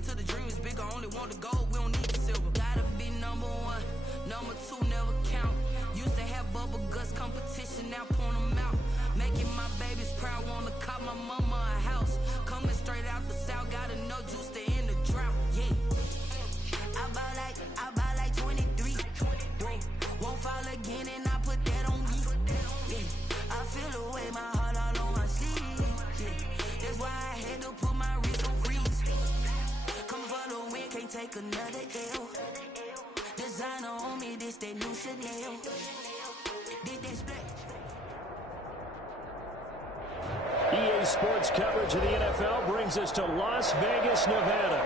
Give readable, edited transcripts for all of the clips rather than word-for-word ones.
me to the dream is bigger. Only want the gold, we don't need the silver. Gotta be number one, number two never count. Used to have bubble guts competition, now point them out. Making my babies proud, wanna cop my mama a house. Coming straight out the south, got enough juice to end the drought. Yeah, I bought like 23. Whoa, won't fall again, and I put that on me. Yeah, I feel the way, my heart all on my sleeve. Yeah, that's why I had to put my wrist on freeze. Come for the win, can't take another L. Designer on me, this that new Chanel. Did that splash? EA Sports coverage of the NFL brings us to Las Vegas, Nevada.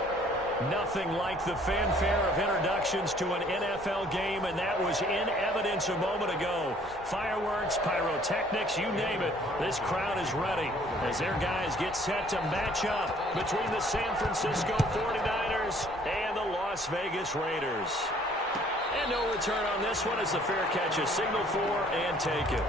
Nothing like the fanfare of introductions to an NFL game, and that was in evidence a moment ago. Fireworks, pyrotechnics, you name it. This crowd is ready as their guys get set to match up between the San Francisco 49ers and the Las Vegas Raiders. And no return on this one as the fair catch is signaled for and taken.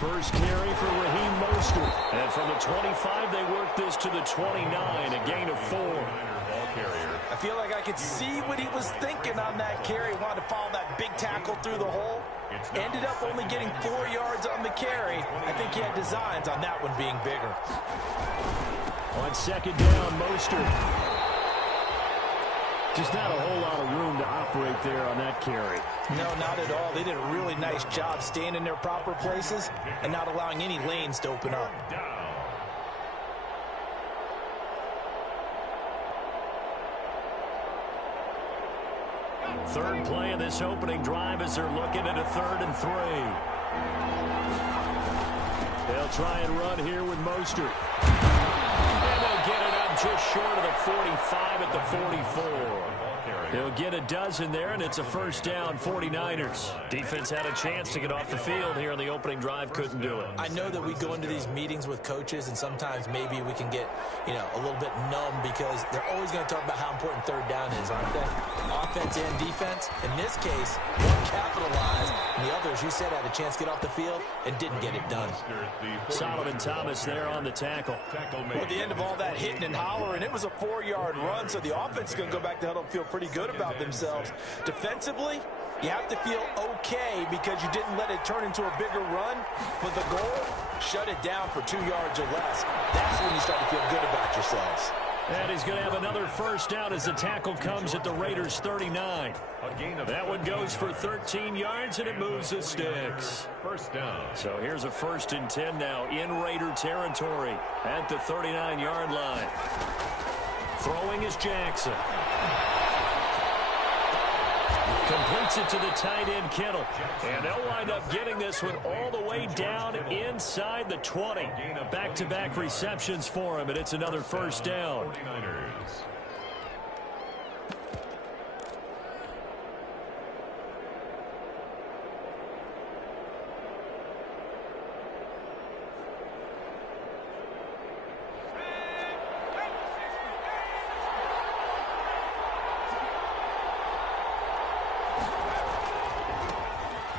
First carry for Raheem Mostert. And from the 25, they work this to the 29, a gain of 4. I feel like I could see what he was thinking on that carry. Wanted to follow that big tackle through the hole. Ended up only getting 4 yards on the carry. I think he had designs on that one being bigger. On second down, Mostert. Just not a whole lot of room to operate there on that carry. No, not at all. They did a really nice job staying in their proper places and not allowing any lanes to open up. Third play of this opening drive as they're looking at a 3rd and 3. They'll try and run here with Mostert. And they'll get it up just short of the 45 at the 44. He'll get a dozen there, and it's a first down, 49ers. Defense had a chance to get off the field here on the opening drive, couldn't do it. I know that we go into these meetings with coaches, and sometimes maybe we can get, a little bit numb because they're always going to talk about how important third down is, aren't they? Offense and defense. In this case, one capitalized, and the others, you said, had a chance to get off the field and didn't get it done. Solomon Thomas there on the tackle. Well, at the end of all that hitting and hollering, it was a 4-yard run, so the offense is going to go back to huddle and feel pretty good about themselves. Defensively, you have to feel okay because you didn't let it turn into a bigger run, but the goal, shut it down for 2 yards or less. That's when you start to feel good about yourselves. And he's going to have another first down as the tackle comes at the Raiders' 39. That one goes for 13 yards, and it moves the sticks. First down. So here's a 1st and 10 now in Raider territory at the 39-yard line. Throwing is Jackson. Completes it to the tight end, Kittle. And they'll wind up getting this one all the way down inside the 20. Back-to-back receptions for him, and it's another first down. 49ers.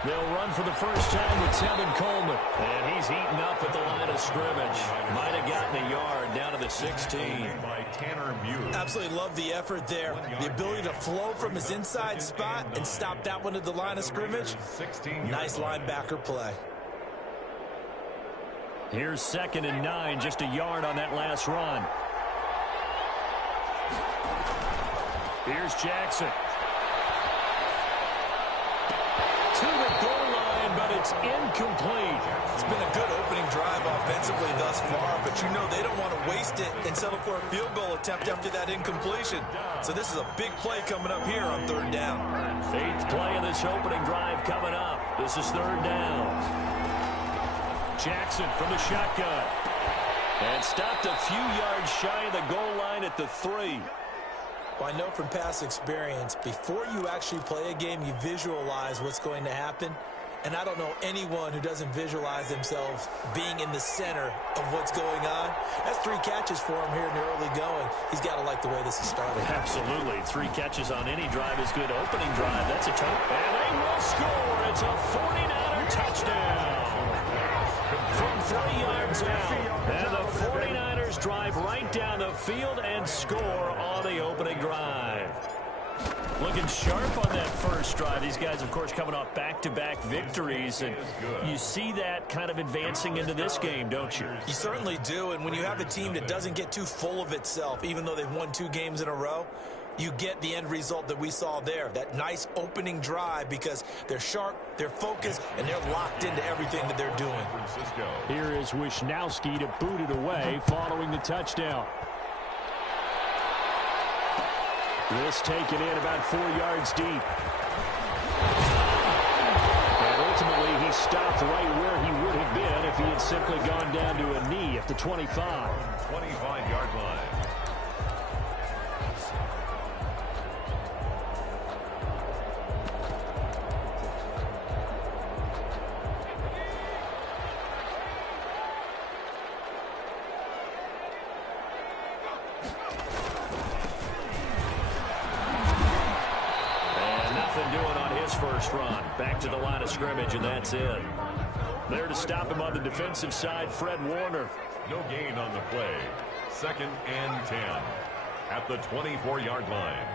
They'll run for the first time with Tevin Coleman. And he's eaten up at the line of scrimmage. Might have gotten a yard down to the 16. By Tanner Muir. Absolutely love the effort there. The ability to flow from his inside spot and stop that one at the line of scrimmage. Nice linebacker play. Here's 2nd and 9, just a yard on that last run. Here's Jackson. To the goal line, but it's incomplete. It's been a good opening drive offensively thus far, but you know they don't want to waste it and settle for a field goal attempt after that incompletion. So this is a big play coming up here on 3rd down. 8th play of this opening drive coming up. This is 3rd down. Jackson from the shotgun. And stopped a few yards shy of the goal line at the 3. Well, I know from past experience, before you actually play a game, you visualize what's going to happen. And I don't know anyone who doesn't visualize themselves being in the center of what's going on. That's 3 catches for him here in the early going. He's got to like the way this is starting. Absolutely. 3 catches on any drive is good. Opening drive, that's a touchdown. And they will score. It's a 49er touchdown from 3 yards out. And the 49ers drive right down the field and score on the opening drive. Looking sharp on that first drive. These guys, of course, coming off back-to-back victories. And you see that kind of advancing into this game, don't you? You certainly do. And when you have a team that doesn't get too full of itself, even though they've won 2 games in a row, you get the end result that we saw there. That nice opening drive because they're sharp, they're focused, and they're locked into everything that they're doing. Here is Wisnowski to boot it away following the touchdown. This taken in about 4 yards deep. And ultimately, he stopped right where he would have been if he had simply gone down to a knee at the 25. 25-yard line. First run. Back to the line of scrimmage, and that's it. There to stop him on the defensive side, Fred Warner. No gain on the play. 2nd and 10 at the 24-yard line.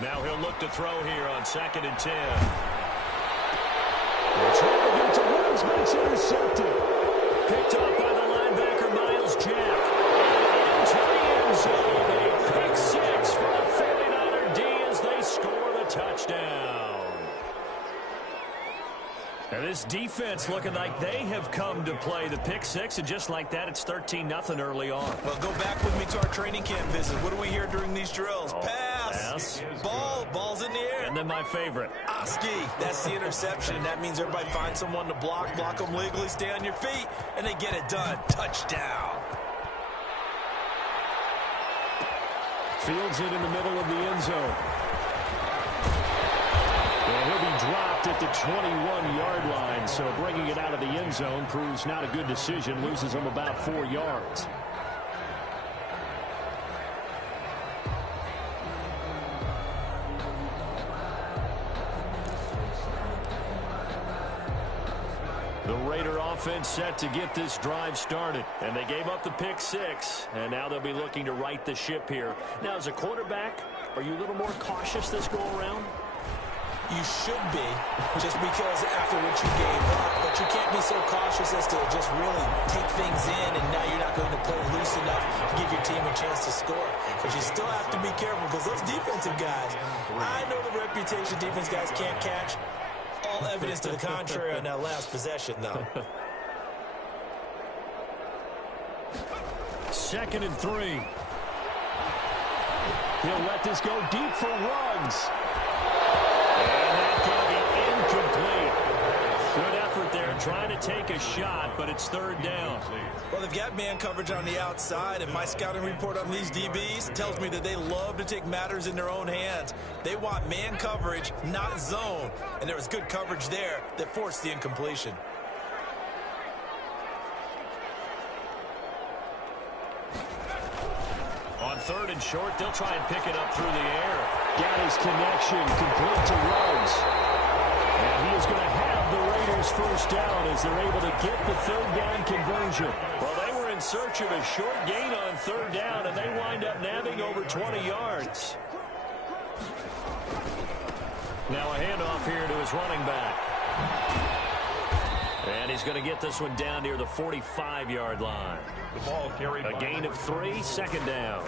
Now he'll look to throw here on 2nd and 10. Trying to get to Ruggs, but it's intercepted. Picked off by the linebacker, Miles Jack. Into the end zone. A pick 6 for the 49er D as they score the touchdown. And this defense looking like they have come to play the pick 6, and just like that, it's 13-0 early on. Well, go back with me to our training camp visit. What do we hear during these drills? Pass. Ball's in the air. And then my favorite. Oski. That's the interception. That means everybody finds someone to block them legally, stay on your feet, and they get it done. Touchdown. Fields it in the middle of the end zone. And he'll be dropped at the 21-yard line, so bringing it out of the end zone proves not a good decision. Loses him about 4 yards. The Raider offense set to get this drive started. And they gave up the pick 6, and now they'll be looking to right the ship here. Now, as a quarterback, are you a little more cautious this go-around? You should be, just because after what you gave up, but you can't be so cautious as to just really take things in, and now you're not going to play loose enough to give your team a chance to score. But you still have to be careful because those defensive guys, I know the reputation defense guys can't catch. All evidence to the contrary on that last possession, though. 2nd and 3. He'll let this go deep for Ruggs. And that's going to be incomplete. Good effort there, trying to take a shot, but it's 3rd down. Well, they've got man coverage on the outside, and my scouting report on these DBs tells me that they love to take matters in their own hands. They want man coverage, not zone. And there was good coverage there that forced the incompletion. On 3rd and short, they'll try and pick it up through the air. Got his connection, complete to Ruggs. And he is going to have the Raiders first down as they're able to get the 3rd down conversion. Well, they were in search of a short gain on 3rd down, and they wind up nabbing over 20 yards. Now a handoff here to his running back. And he's going to get this one down near the 45-yard line. The ball carried a gain of 3, 2nd down.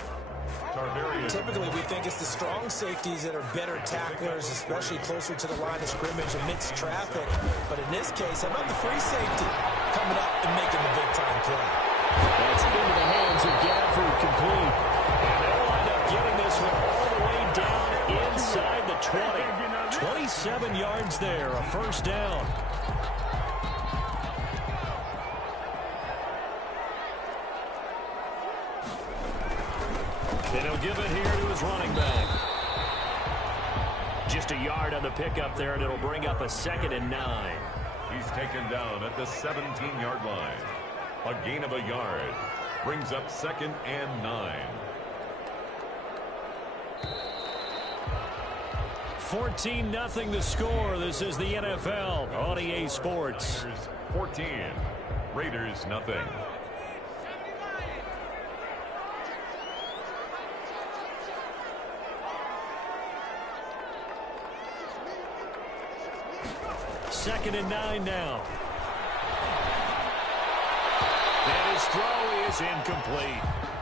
Typically, we think it's the strong safeties that are better tacklers, especially closer to the line of scrimmage amidst traffic. But in this case, how about the free safety coming up and making the big-time play? That's into the hands of Gafford, complete. And they'll wind up getting this one all the way down inside the 20. 27 yards there, a 1st down. And he'll give it here to his running back. Just a yard on the pickup there, and it'll bring up a 2nd and 9. He's taken down at the 17-yard line. A gain of a yard brings up 2nd and 9. 14-0 the score. This is the NFL on EA Sports. 14, Raiders nothing. Second and 9 now. And his throw is incomplete.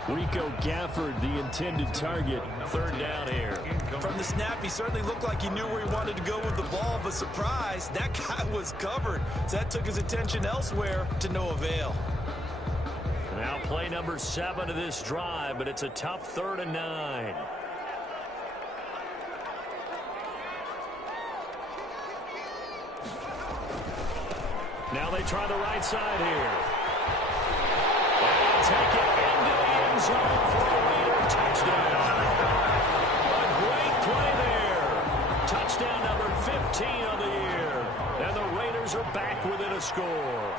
Rico Gafford, the intended target. 3rd down here. From the snap, he certainly looked like he knew where he wanted to go with the ball, but surprise, that guy was covered. So that took his attention elsewhere to no avail. Now play number 7 of this drive, but it's a tough 3rd and 9. Now they try the right side here. And take it into the end zone for a Raider touchdown. A great play there. Touchdown number 15 on the year. And the Raiders are back within a score.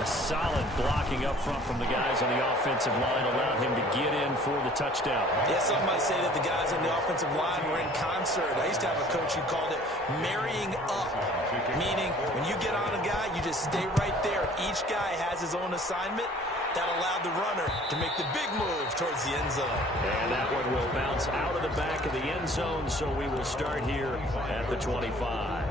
A solid blocking up front from the guys on the offensive line allowed him to get in for the touchdown. Yeah, some might say that the guys on the offensive line were in concert. I used to have a coach who called it marrying up, meaning when you get on a guy, you just stay right there. Each guy has his own assignment. That allowed the runner to make the big move towards the end zone. And that one will bounce out of the back of the end zone, so we will start here at the 25.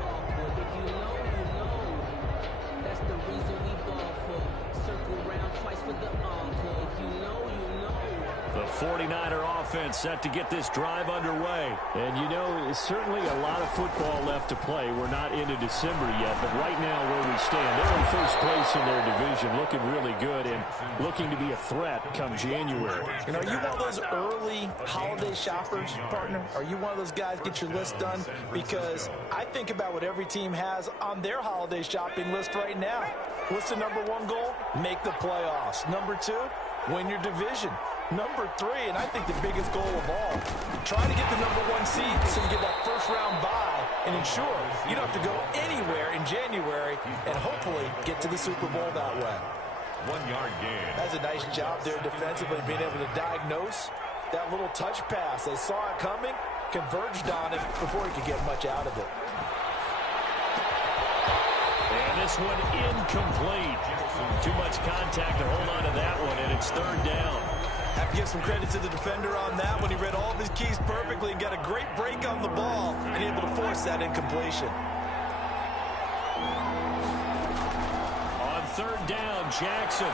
The 49er offense set to get this drive underway. And, you know, it's certainly a lot of football left to play. We're not into December yet, but right now where we stand, they're in first place in their division, looking really good and looking to be a threat come January. And are you one of those early holiday shoppers, partner? Are you one of those guys get your list done? Because I think about what every team has on their holiday shopping list right now. What's the number 1 goal? Make the playoffs. Number 2, win your division. Number 3, and I think the biggest goal of all, try to get the number 1 seed so you get that first-round bye and ensure you don't have to go anywhere in January and hopefully get to the Super Bowl that way. 1-yard gain. That's a nice job there defensively, being able to diagnose that little touch pass. They saw it coming, converged on it before he could get much out of it. And this one incomplete. Too much contact to hold on to that one, and it's 3rd down. Have to give some credit to the defender on that one. He read all of his keys perfectly and got a great break on the ball and able to force that incompletion. On 3rd down, Jackson.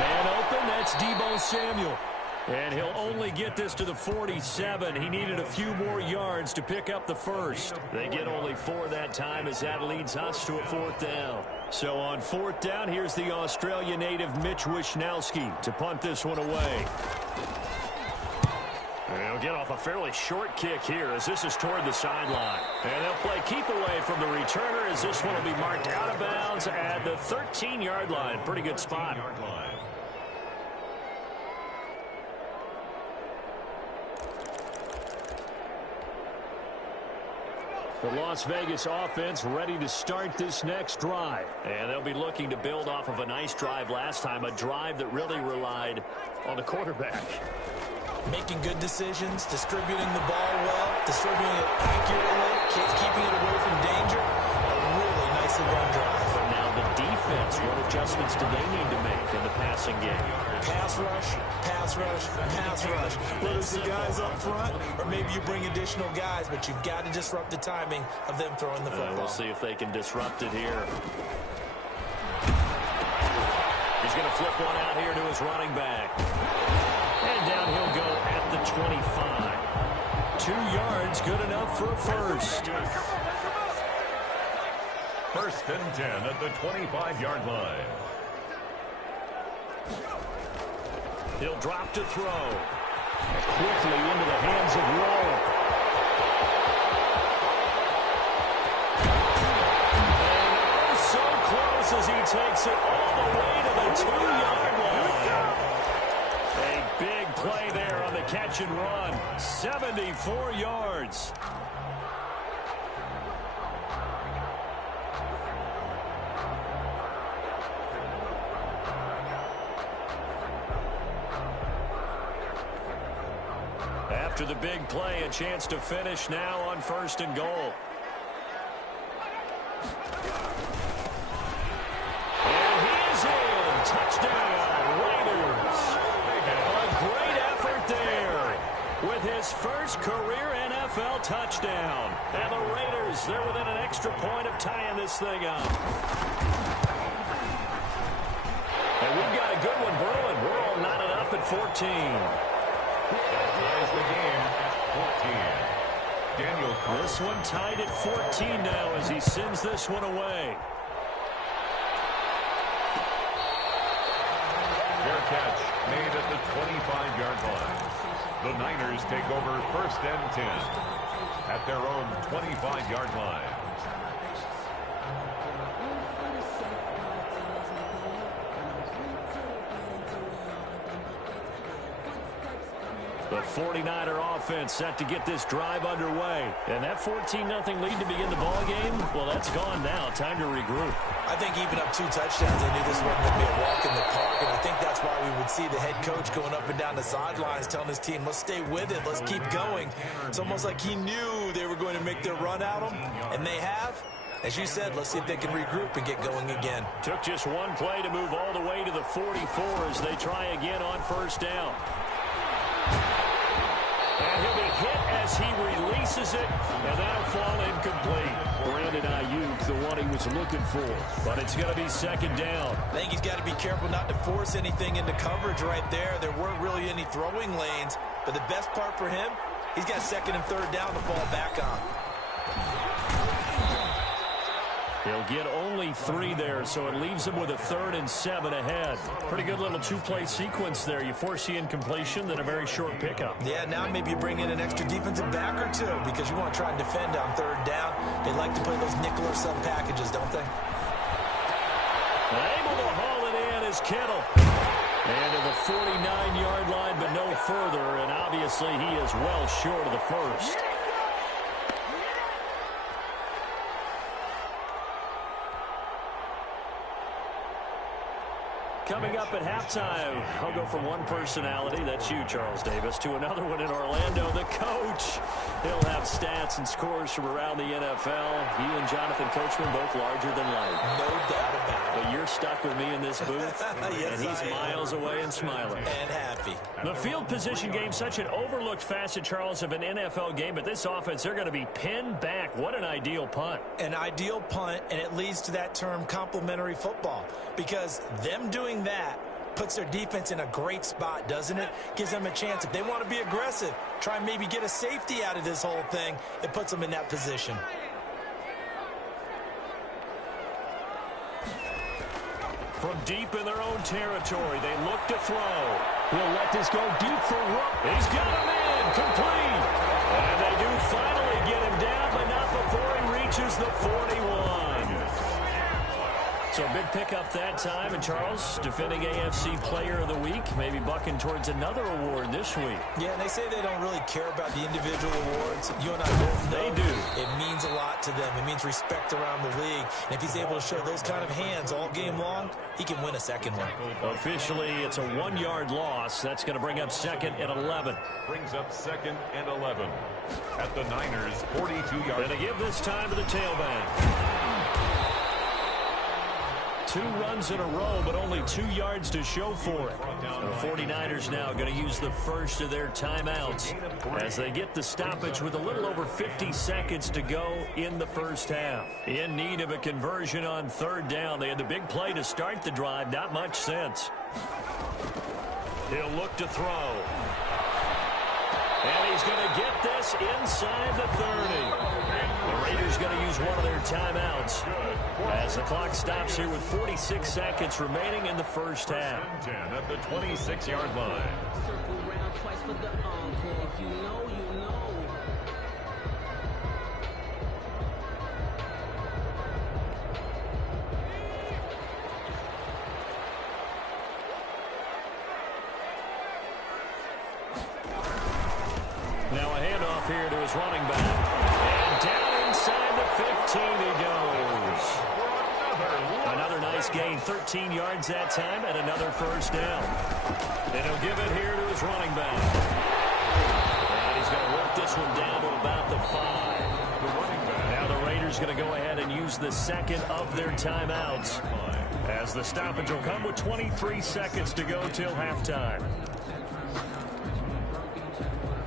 Man open, that's Deebo Samuel. And he'll only get this to the 47. He needed a few more yards to pick up the first. They get only 4 that time as that leads us to a 4th down. So on 4th down, here's the Australia native Mitch Wishnowski to punt this one away. And he'll get off a fairly short kick here as this is toward the sideline. And they'll play keep away from the returner as this one will be marked out of bounds at the 13-yard line. Pretty good spot. The Las Vegas offense ready to start this next drive. And they'll be looking to build off of a nice drive last time, a drive that really relied on the quarterback. Making good decisions, distributing the ball well, distributing it accurately, keeping it away from danger. A really nicely run drive. But now the defense, what adjustments do they need to make in the passing game? Pass rush, pass rush, pass rush. Whether it's the guys up front or maybe you bring additional guys, but you've got to disrupt the timing of them throwing the football. We'll see if they can disrupt it here. He's going to flip one out here to his running back. And down he'll go at the 25. 2 yards, good enough for a first. 1st and 10 at the 25-yard line. He'll drop to throw. Quickly into the hands of Waller. And oh, so close as he takes it all the way to the 2-yard line. A big play there on the catch and run. 74 yards. yards. After the big play, a chance to finish now on 1st and goal. And he is in. Touchdown, Raiders. A great effort there with his first career NFL touchdown. And the Raiders, they're within an extra point of tying this thing up. And we've got a good one brewing. We're all knotted up at 14. That ties the game at 14. Daniel Carter. This one tied at 14 now as he sends this one away. Fair catch made at the 25-yard line. The Niners take over 1st and 10 at their own 25-yard line. The 49er offense set to get this drive underway. And that 14-0 lead to begin the ball game, well, that's gone now. Time to regroup. I think even up 2 touchdowns, they knew this wasn't going to be a walk in the park, and I think that's why we would see the head coach going up and down the sidelines telling his team, let's stay with it, let's keep going. It's almost like he knew they were going to make their run at him, and they have. As you said, let's see if they can regroup and get going again. Took just one play to move all the way to the 44 as they try again on 1st down. And he'll be hit as he releases it, and that'll fall incomplete. Brandon Ayuk, the one he was looking for, but it's going to be 2nd down. I think he's got to be careful not to force anything into coverage right there. There weren't really any throwing lanes, but the best part for him, he's got 2nd and 3rd down to fall back on. He'll get only 3 there, so it leaves him with a 3rd and 7 ahead. Pretty good little 2-play sequence there. You force the incompletion, then a very short pickup. Yeah, now maybe you bring in an extra defensive back or 2 because you want to try and defend on 3rd down. They like to play those nickel or sub packages, don't they? Able to haul it in is Kittle. And to the 49-yard line, but no further, and obviously he is well short of the first. Coming up at halftime, I'll go from one personality, that's you, Charles Davis, to another one in Orlando, the coach. He'll have stats and scores from around the NFL. You and Jonathan Coachman both larger than life. No doubt about it. But you're stuck with me in this booth, yes, and he's miles away and smiling. And happy. The field position game, such an overlooked facet, Charles, of an NFL game, but this offense, they're going to be pinned back. What an ideal punt. An ideal punt, and it leads to that term complementary football, because them doing that puts their defense in a great spot, doesn't it? Gives them a chance. If they want to be aggressive, try and maybe get a safety out of this whole thing, it puts them in that position. From deep in their own territory, they look to throw. He'll let this go deep for Rook. He's got him in, complete. And they do finally get him down, but not before he reaches the 41. So a big pickup that time. And Charles, defending AFC Player of the Week, maybe bucking towards another award this week. Yeah, and they say they don't really care about the individual awards. You and I both know they do. It means a lot to them. It means respect around the league. And if he's able to show those kind of hands all game long, he can win a second one. Officially, it's a 1-yard loss. That's going to bring up 2nd and 11. Brings up 2nd and 11 at the Niners' 42-yard. And they give this time to the tailback. 2 runs in a row, but only 2 yards to show for it. The 49ers now going to use the first of their timeouts as they get the stoppage with a little over 50 seconds to go in the first half. In need of a conversion on 3rd down. They had the big play to start the drive. Not much sense. He'll look to throw. And he's going to get this inside the 30. The Raiders going to use one of their timeouts as the clock stops here with 46 seconds remaining in the first half. 10 at the 26-yard line. Circle round twice for the encore. If you know, you know. Now a handoff kickoff here to his running back. And down inside the 15 he goes. Another nice gain, 13 yards that time, and another first down. And he'll give it here to his running back. And he's going to work this one down to about the 5. Now the Raiders going to go ahead and use the second of their timeouts, as the stoppage will come with 23 seconds to go till halftime.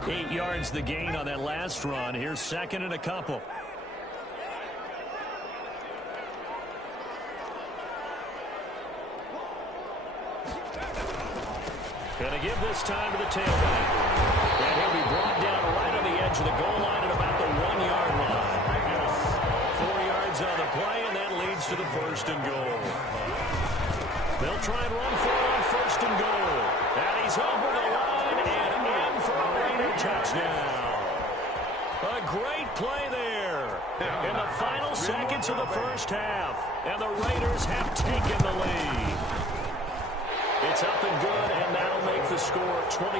8 yards the gain on that last run. Here's second and a couple. Going to give this time to the tailback. And he'll be brought down right on the edge of the goal line at about the 1-yard line. 4 yards on the play, and that leads to the first and goal. They'll try and run for it on first and goal. And he's over the line and in for a Raider touchdown. A great play there in the final seconds of the first half. And the Raiders have taken the lead. It's up and good, and that'll make the score 21-14.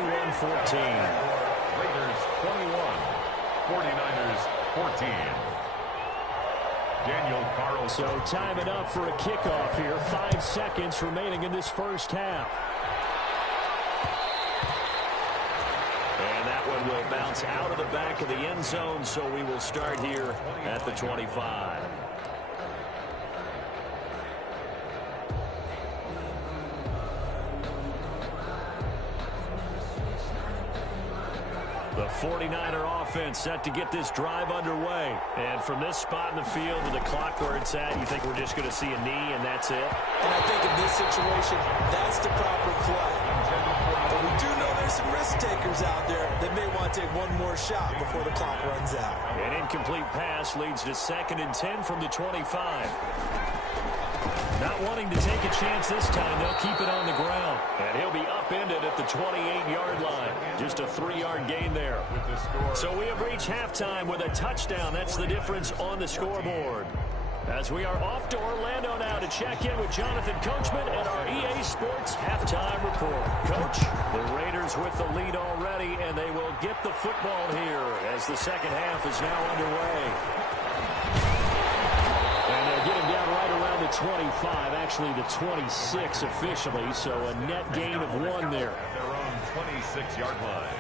Raiders 21, 49ers 14. Daniel Carlson. So time enough for a kickoff here. 5 seconds remaining in this first half. And that one will bounce out of the back of the end zone, so we will start here at the 25. The 49er offense set to get this drive underway. And from this spot in the field to the clock where it's at, you think we're just going to see a knee and that's it? And I think in this situation, that's the proper play. But we do know there's some risk takers out there that may want to take one more shot before the clock runs out. An incomplete pass leads to 2nd and 10 from the 25. Not wanting to take a chance this time, they'll keep it on the ground. And he'll be upended at the 28-yard line. Just a 3-yard gain there. So we have reached halftime with a touchdown. That's the difference on the scoreboard. As we are off to Orlando now to check in with Jonathan Coachman and our EA Sports halftime report. Coach, the Raiders with the lead already, and they will get the football here as the second half is now underway. And they'll get him down right around the 25, actually the 26 officially, so a net gain of 1 there. At their own 26-yard line.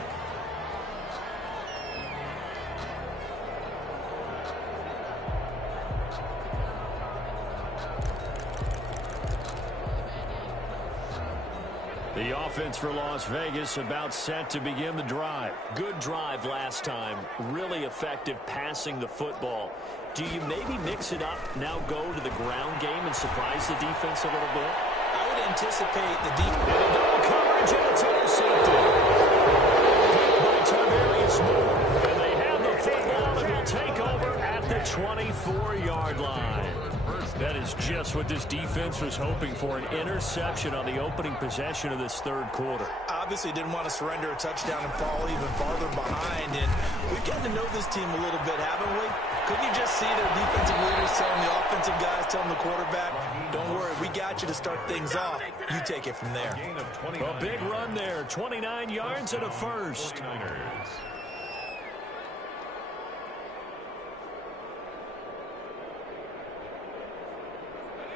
The offense for Las Vegas about set to begin the drive. Good drive last time. Really effective passing the football. Do you maybe mix it up, now go to the ground game and surprise the defense a little bit? I would anticipate the defense. Double coverage, and it's intercepted. By Tarvarius Moore. And they have the football and will take over at the 24-yard line. That is just what this defense was hoping for, an interception on the opening possession of this third quarter. Obviously didn't want to surrender a touchdown and fall even farther behind, and we've gotten to know this team a little bit, haven't we? Couldn't you just see their defensive leaders telling the offensive guys, telling the quarterback, don't worry, we got you to start things off. You take it from there. A big run there, 29 yards and a first. 49ers.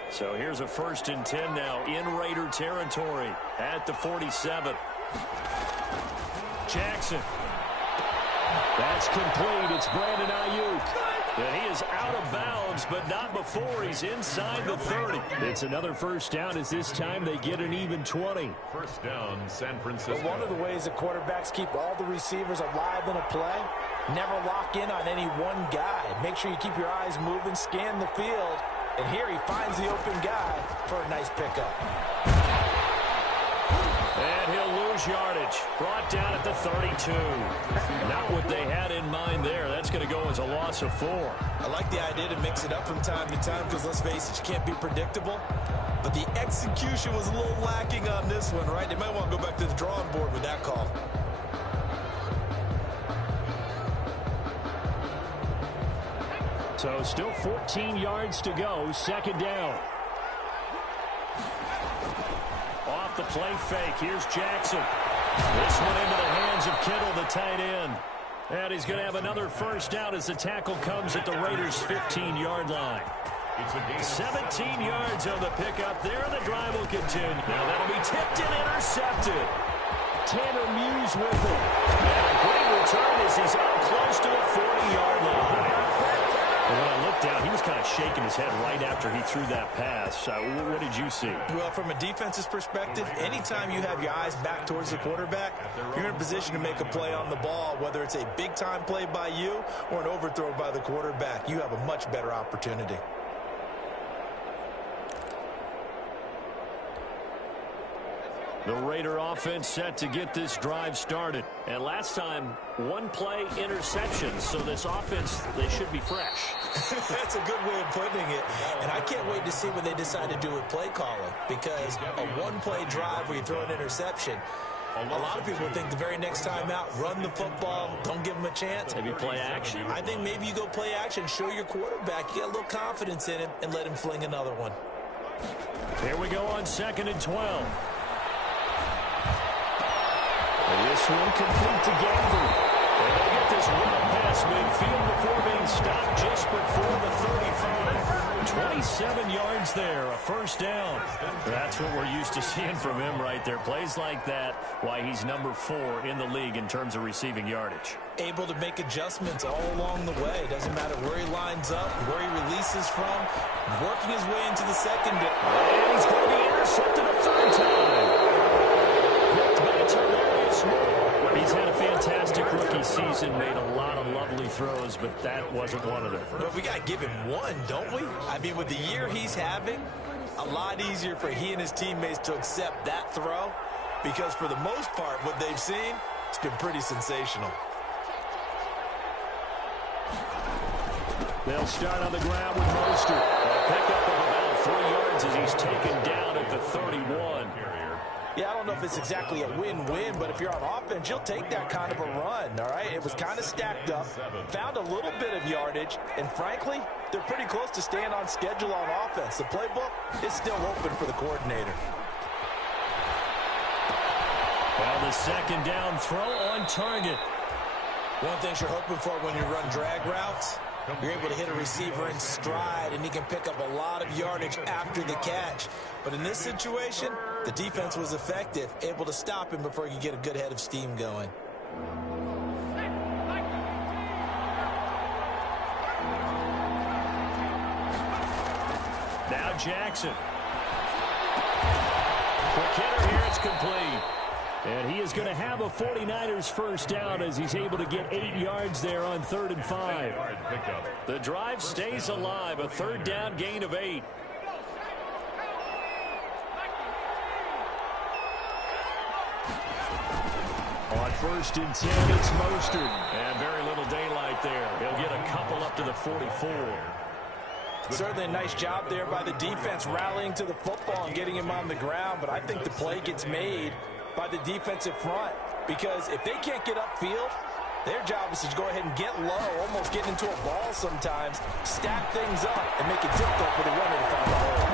So here's a 1st and 10 now in Raider territory at the 47. Jackson. That's complete. It's Brandon Ayuk. And he is out of bounds, but not before he's inside the 30. It's another first down as this time they get an even 20. First down, San Francisco. But one of the ways that quarterbacks keep all the receivers alive in a play, never lock in on any one guy. Make sure you keep your eyes moving, scan the field. And here he finds the open guy for a nice pickup. And he'll lose yardage. Brought down at the 32. Not what they had in mind there. That's going to go as a loss of 4. I like the idea to mix it up from time to time because, let's face it, you can't be predictable. But the execution was a little lacking on this one, right? They might want to go back to the drawing board with that call. So still 14 yards to go. 2nd down. Off the play fake. Here's Jackson. This one into the hands of Kittle, the tight end. And he's going to have another first down as the tackle comes at the Raiders' 15-yard line. 17 yards on the pickup there, and the drive will continue. Now that'll be tipped and intercepted. Tanner Muse with it. And a great return as he's up close to the 40-yard line. And when I looked down, he was kind of shaking his head right after he threw that pass. What did you see? Well, from a defense's perspective, anytime you have your eyes back towards the quarterback, you're in a position to make a play on the ball, whether it's a big-time play by you or an overthrow by the quarterback. You have a much better opportunity. The Raider offense set to get this drive started. And last time, one play interception. So this offense, they should be fresh. That's a good way of putting it. And I can't wait to see what they decide to do with play calling. Because a one-play drive where you throw an interception, a lot of people think the very next time out, run the football, don't give them a chance. Maybe play action. I think maybe you go play action, show your quarterback you got a little confidence in him, and let him fling another one. Here we go on 2nd and 12. And this one complete to Gander. And they get this run past midfield before being stopped just before the 35. 27 yards there, a first down. That's what we're used to seeing from him right there. Plays like that, why he's number 4 in the league in terms of receiving yardage. Able to make adjustments all along the way. Doesn't matter where he lines up, where he releases from, working his way into the secondary. And he's going to be intercepted a third time. Picked by Tyrese Moore. He's had a fantastic rookie season, made a lot of lovely throws, but that wasn't one of them. But we got to give him one, don't we? I mean, with the year he's having, a lot easier for he and his teammates to accept that throw, because for the most part, what they've seen, it's been pretty sensational. They'll start on the ground with Mostert. A pickup of about 3 yards as he's taken down at the 31. Yeah, I don't know if it's exactly a win-win, but if you're on offense, you'll take that kind of a run, all right? It was kind of stacked up, found a little bit of yardage, and frankly, they're pretty close to staying on schedule on offense. The playbook is still open for the coordinator. Well, the second down throw on target. One thing you're hoping for when you run drag routes, you're able to hit a receiver in stride, and he can pick up a lot of yardage after the catch. But in this situation, the defense was effective, able to stop him before he could get a good head of steam going. Now Jackson. Quick hitter here, it's complete. And he is going to have a 49ers first down as he's able to get 8 yards there on 3rd and 5. The drive stays alive, a third down gain of 8. On 1st and 10, it's Mostert. And very little daylight there. He'll get a couple up to the 44. Certainly a nice job there by the defense rallying to the football and getting him on the ground, but I think the play gets made by the defensive front, because if they can't get upfield, their job is to go ahead and get low, almost get into a ball sometimes, stack things up, and make it difficult for the runner to find the hole.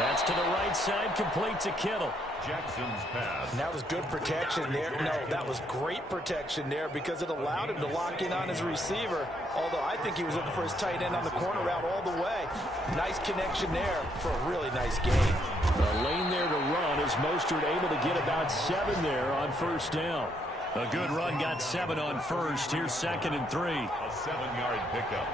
That's to the right side, complete to Kittle. Jackson's pass. And that was good protection there. No, that was great protection there because it allowed him to lock in on his receiver, although I think he was looking for his tight end on the corner route all the way. Nice connection there for a really nice game. A lane there to run as Mostert able to get about 7 there on first down. A good run, got 7 on first. Here's 2nd and 3. A 7-yard pickup.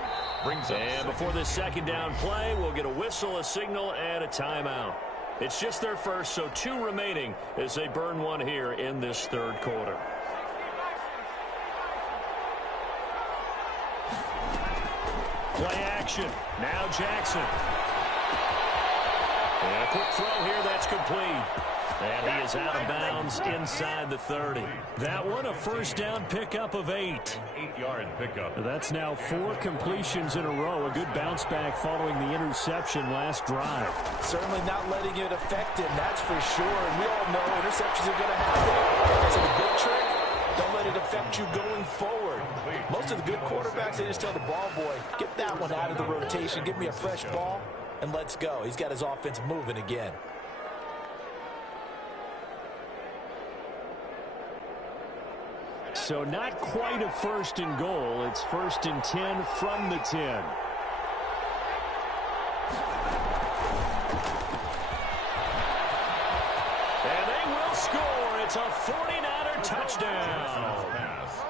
And before this second down play, we'll get a whistle, a signal, and a timeout. It's just their first, so 2 remaining as they burn one here in this third quarter. Play action. Now Jackson. And a quick throw here, that's complete. And he is out of bounds inside the 30. That one, a first down pickup of 8. 8-yard pickup. That's now 4 completions in a row. A good bounce back following the interception last drive. Certainly not letting it affect him, that's for sure. And we all know interceptions are going to happen. So the big trick, don't let it affect you going forward. Most of the good quarterbacks, they just tell the ball boy, get that one out of the rotation, give me a fresh ball, and let's go. He's got his offense moving again. So not quite a 1st and goal. It's 1st and 10 from the 10. And they will score. It's a 49er touchdown.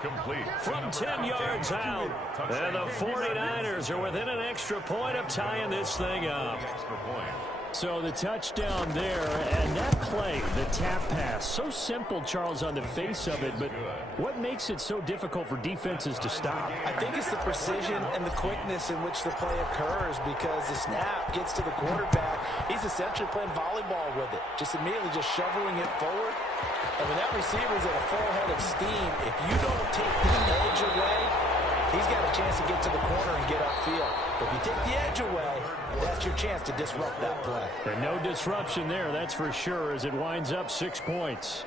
Complete. From 10 yards out. And the 49ers are within an extra point of tying this thing up. Extra point. So the touchdown there, and that play, the tap pass, so simple, Charles, on the face of it, but what makes it so difficult for defenses to stop? I think it's the precision and the quickness in which the play occurs, because the snap gets to the quarterback. He's essentially playing volleyball with it, just immediately just shoveling it forward. And when that receiver's at a full head of steam, if you don't take the edge away, he's got a chance to get to the corner and get upfield. But if you take the edge away, that's your chance to disrupt that play. And no disruption there, that's for sure, as it winds up 6 points.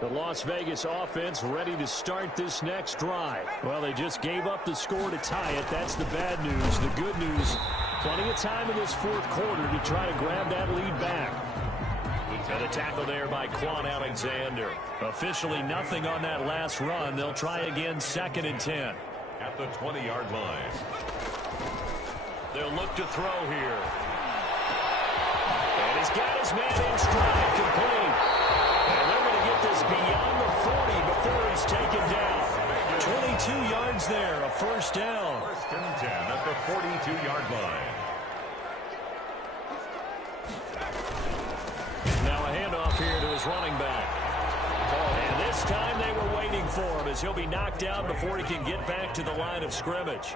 The Las Vegas offense ready to start this next drive. Well, they just gave up the score to tie it. That's the bad news. The good news, plenty of time in this 4th quarter to try to grab that lead back. And the tackle there by Quan Alexander. Officially nothing on that last run. They'll try again 2nd and 10. At the 20-yard line. They'll look to throw here. And he's got his man in stride, complete. And they're going to get this beyond the 40 before he's taken down. 22 yards there, a 1st down. 1st and 10 at the 42-yard line. Now a handoff here to his running back. And this time they were waiting for him, as he'll be knocked out before he can get back to the line of scrimmage.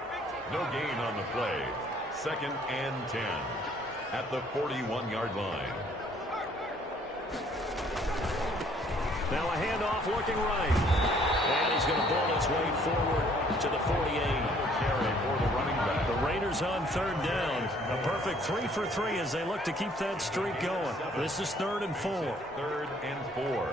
No gain on the play. 2nd and 10 at the 41-yard line. Now a handoff looking right. And he's going to ball his way forward to the 48. Carry for the running back. The Raiders on 3rd down. A perfect 3 for 3 as they look to keep that streak going. This is 3rd and 4. 3rd and 4.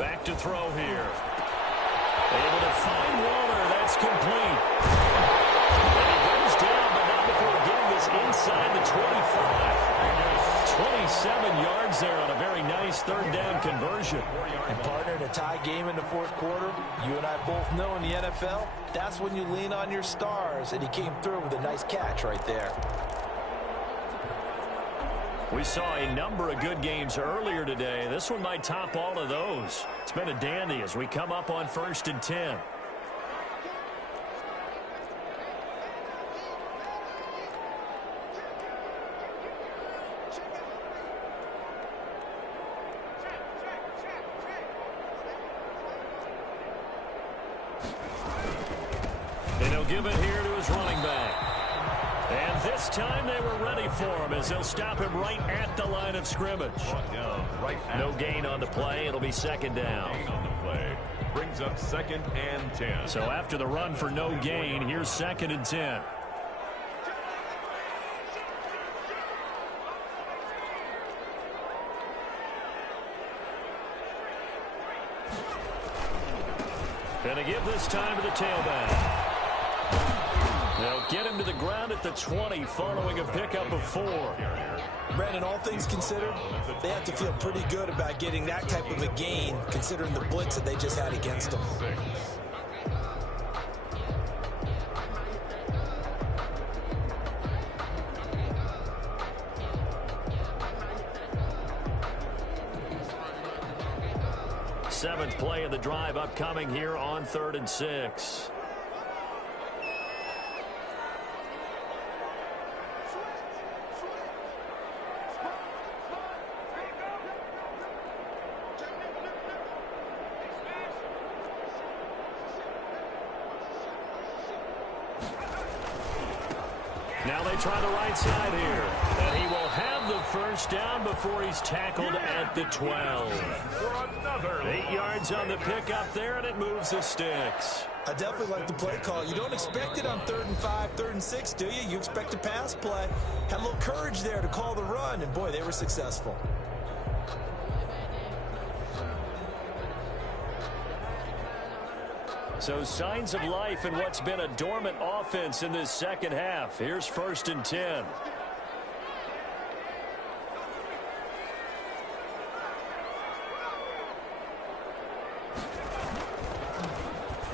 Back to throw here. Able to find Waller. That's complete. And he goes down, but not before getting this inside the 25. 27 yards there on a very nice 3rd down conversion. And partner, in a tie game in the 4th quarter, you and I both know in the NFL, that's when you lean on your stars, and he came through with a nice catch right there. We saw a number of good games earlier today. This one might top all of those. It's been a dandy as we come up on 1st and 10. And he'll give it here to his running back. And this time they were ready for him as they'll stop him right at the line of scrimmage. No gain on the play. It'll be 2nd down. On the play. Brings up 2nd and 10. So after the run for no gain, here's 2nd and 10. And to give this time to the tailback. They'll get him to the ground at the 20 following a pickup of 4. Brandon, all things considered, they have to feel pretty good about getting that type of a gain, considering the blitz that they just had against them. 6. Seventh play of the drive upcoming here on 3rd and 6. Now they try the right side here. And he will have the 1st down before he's tackled at the 12. 8 yards on the pickup there, and it moves the sticks. I definitely like the play call. You don't expect it on 3rd and 5, 3rd and 6, do you? You expect a pass play. Had a little courage there to call the run, and boy, they were successful. So signs of life in what's been a dormant offense in this second half. Here's 1st and 10.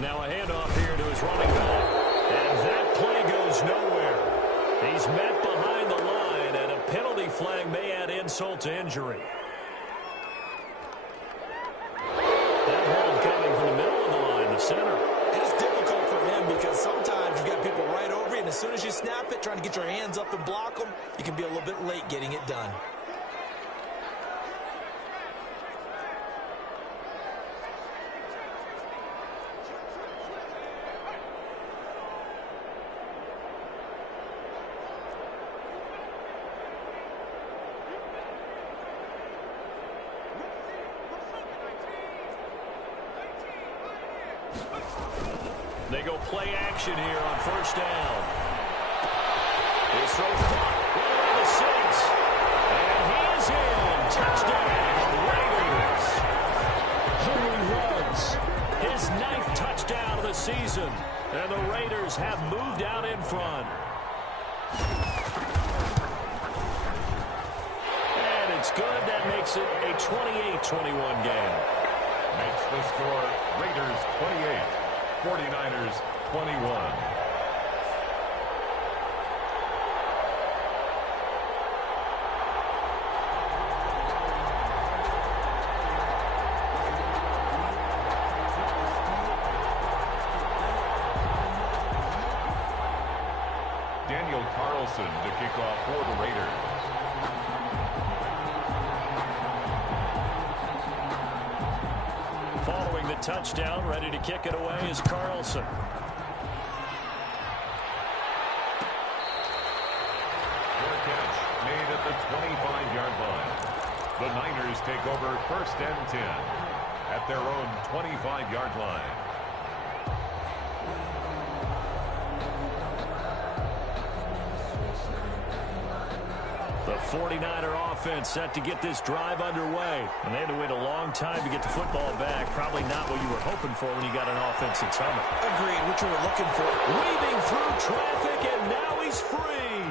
Now a handoff here to his running back. And that play goes nowhere. He's met behind the line, and a penalty flag may add insult to injury. That hold coming from the middle of the line, the center. It's difficult for him because sometimes you've got people right over you, and as soon as you snap it, trying to get your hands up and block them, you can be a little bit late getting it done. They go play action here on 1st down. His throw caught right around the 6. And he is in. Touchdown, Raiders. Henry Ruggs, his 9th touchdown of the season. And the Raiders have moved out in front. And it's good. That makes it a 28-21 game. Makes the score Raiders 28. 49ers 21. Daniel Carlson to kick off for the Raiders. Following the touchdown, ready to kick it away is Carlson. Fair catch made at the 25-yard line. The Niners take over 1st and 10 at their own 25-yard line. The 49er offense set to get this drive underway. And they had to wait a long time to get the football back. Probably not what you were hoping for when you got an offense that's humming. Agreed, what you were looking for. Weaving through traffic, and now he's free.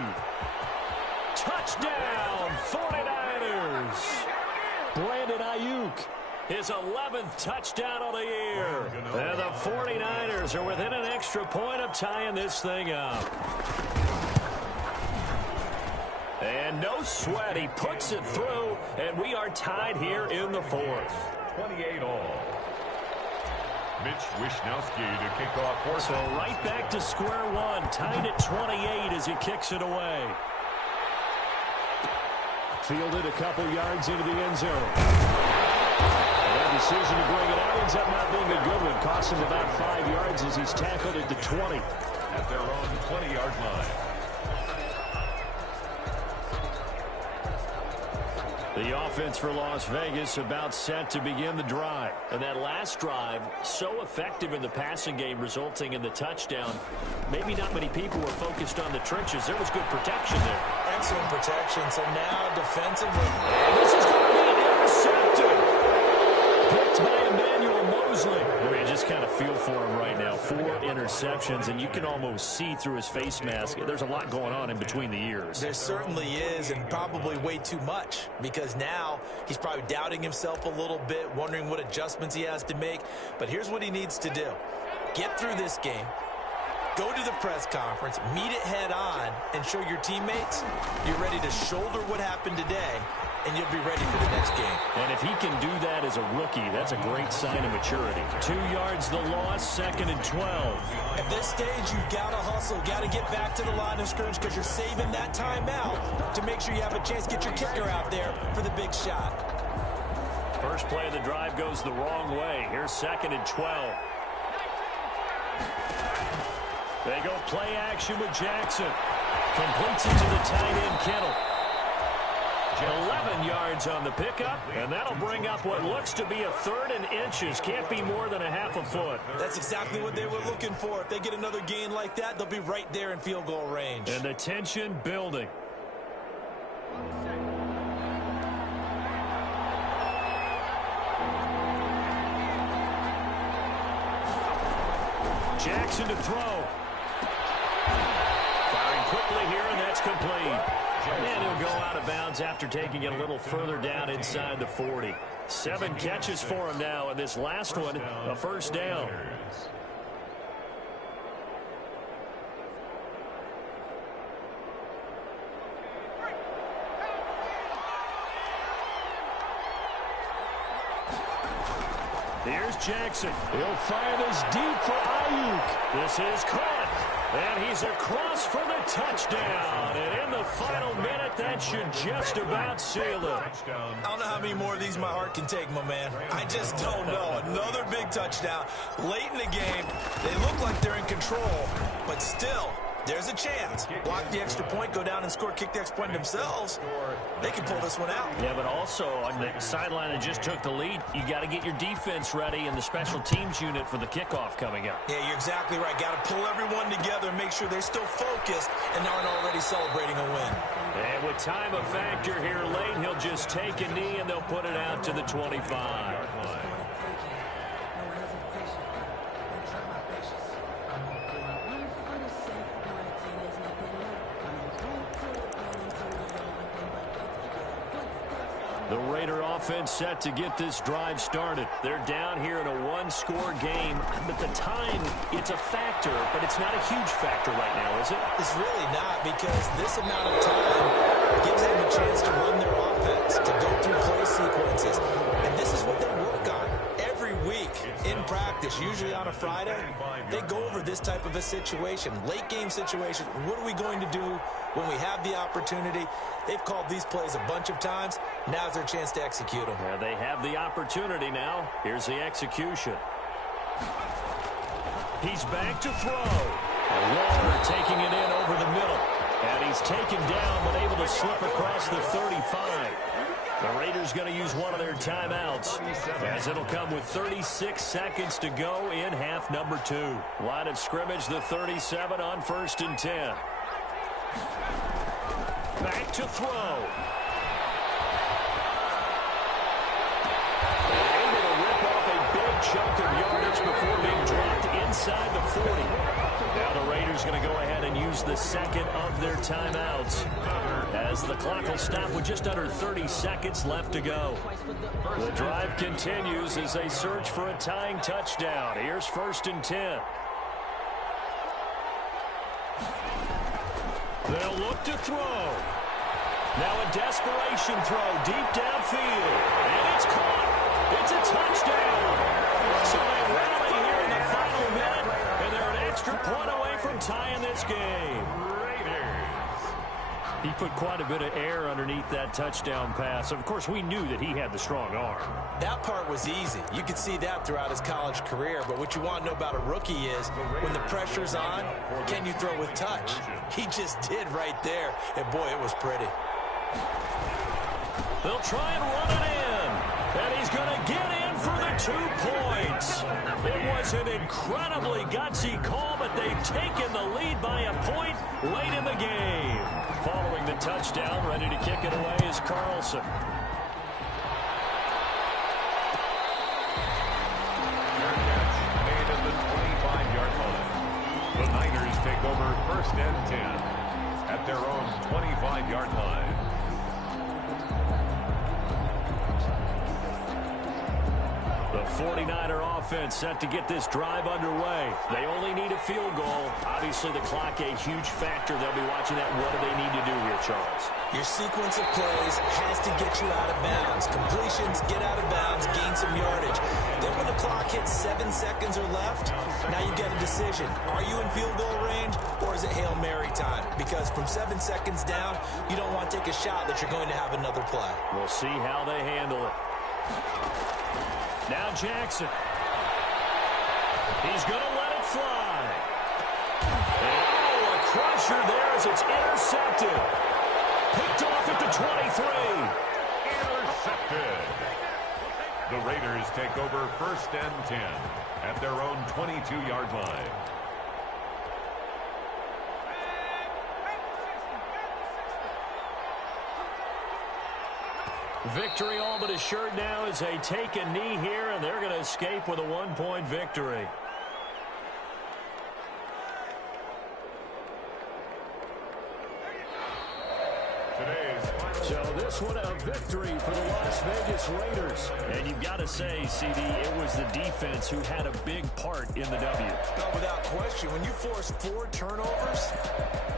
Touchdown, 49ers. Brandon Ayuk, his 11th touchdown of the year. And the 49ers are within an extra point of tying this thing up. And no sweat, he puts it through, and we are tied here in the 4th. 28 all. Mitch Wishnowsky to kick off for. So right back to square one, tied at 28 as he kicks it away. Fielded a couple yards into the end zone. And their decision to bring it out ends up not being a good one. Cost him about 5 yards as he's tackled at the 20. At their own 20-yard line. The offense for Las Vegas about set to begin the drive. And that last drive, so effective in the passing game, resulting in the touchdown. Maybe not many people were focused on the trenches. There was good protection there. Excellent protection. So now defensively. And this is going to be intercepted. Picked by Emmanuel Mosley. You just kind of feel for him right now. 4 interceptions, and you can almost see through his face mask. There's a lot going on in between the ears. There certainly is, and probably way too much, because now he's probably doubting himself a little bit, wondering what adjustments he has to make. But here's what he needs to do. Get through this game. Go to the press conference, meet it head on, and show your teammates you're ready to shoulder what happened today, and you'll be ready for the next game. And if he can do that as a rookie, that's a great sign of maturity. 2 yards the loss, 2nd and 12. At this stage, you've got to hustle, got to get back to the line of scrimmage because you're saving that timeout to make sure you have a chance to get your kicker out there for the big shot. First play of the drive goes the wrong way. Here's 2nd and 12. They go play action with Jackson. Completes it to the tight end, Kittle. 11 yards on the pickup, and that'll bring up what looks to be a 3rd and inches. Can't be more than a half a foot. That's exactly what they were looking for. If they get another gain like that, they'll be right there in field goal range. And the tension building. Jackson to throw. Firing quickly here, and that's complete. And he'll go out of bounds after taking it a little further down inside the 40. 7 catches for him now, and this last one, a first down. Here's Jackson. He'll fire this deep for Ayuk. This is caught. And he's across for the touchdown. And in the final minute, that should just about seal it. I don't know how many more of these my heart can take, my man. I just don't know. Another big touchdown. Late in the game, they look like they're in control. But still, there's a chance. Block the extra point, go down and score, kick the extra point themselves. They can pull this one out. Yeah, but also on the sideline that just took the lead, you got to get your defense ready and the special teams unit for the kickoff coming up. Yeah, you're exactly right. Got to pull everyone together and make sure they're still focused and aren't already celebrating a win. And with time a factor here late, he'll just take a knee and they'll put it out to the 25. The Raider offense set to get this drive started. They're down here in a one-score game. But the time, it's a factor, but it's not a huge factor right now, is it? It's really not, because this amount of time gives them a chance to run their offense, to go through play sequences. And this is what they work on every week in practice, usually on a Friday. They go over this type of a situation, late-game situation. What are we going to do when we have the opportunity? They've called these plays a bunch of times. Now's their chance to execute them. Yeah, they have the opportunity now. Here's the execution. He's back to throw. And Waller taking it in over the middle. And he's taken down but able to slip across the 35. The Raiders going to use one of their timeouts, as it'll come with 36 seconds to go in half number 2. Line of scrimmage, the 37 on 1st and 10. Back to throw. Able to rip off a big chunk of yardage before being dropped inside the 40. Now the Raiders going to go ahead and use the second of their timeouts, as the clock will stop with just under 30 seconds left to go. The drive continues as they search for a tying touchdown. Here's 1st and 10. They'll look to throw. Now a desperation throw deep downfield. And it's caught. It's a touchdown. So they rally here in the final minute, and they're an extra point away from tying this game. He put quite a bit of air underneath that touchdown pass. Of course, we knew that he had the strong arm. That part was easy. You could see that throughout his college career. But what you want to know about a rookie is when the pressure's on, can you throw with touch? He just did right there. And, boy, it was pretty. They'll try and run it in. And he's going to get in for the 2 points. It was an incredibly gutsy call, but they've taken the lead by a point late in the game. Following the touchdown, ready to kick it away is Carlson. Made at the 25-yard line. The Niners take over 1st and 10 at their own 25-yard line. The 49er offense set to get this drive underway. They only need a field goal. Obviously, the clock a huge factor. They'll be watching that. What do they need to do here, Charles? Your sequence of plays has to get you out of bounds. Completions, get out of bounds, gain some yardage. Then when the clock hits 7 seconds or left, now you get a decision. Are you in field goal range, or is it Hail Mary time? Because from 7 seconds down, you don't want to take a shot that you're going to have another play. We'll see how they handle it. Now Jackson. He's going to let it fly. And, oh, a crusher there as it's intercepted. Picked off at the 23. Intercepted. The Raiders take over 1st and 10 at their own 22-yard line. Victory all but assured now as they take a knee here, and they're going to escape with a 1-point victory. So this one a victory for the Las Vegas Raiders. And you've got to say, CD, it was the defense who had a big part in the W. No, without question. When you force 4 turnovers,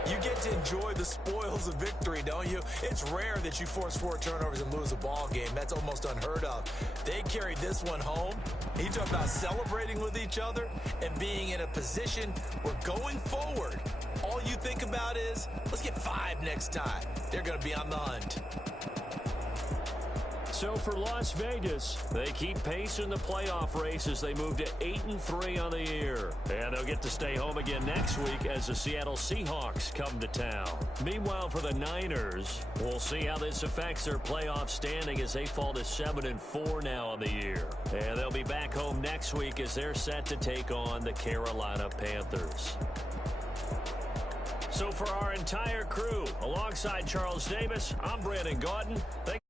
you get to enjoy the spoils of victory, don't you? It's rare that you force 4 turnovers and lose a ball game. That's almost unheard of. They carried this one home. He talked about celebrating with each other and being in a position where going forward, all you think about is, let's get 5 next time. They're going to be on the hunt. So for Las Vegas, they keep pace in the playoff race as they move to 8-3 on the year. And they'll get to stay home again next week as the Seattle Seahawks come to town. Meanwhile, for the Niners, we'll see how this affects their playoff standing as they fall to 7-4 now on the year. And they'll be back home next week as they're set to take on the Carolina Panthers. So for our entire crew, alongside Charles Davis, I'm Brandon Gaudin. Thanks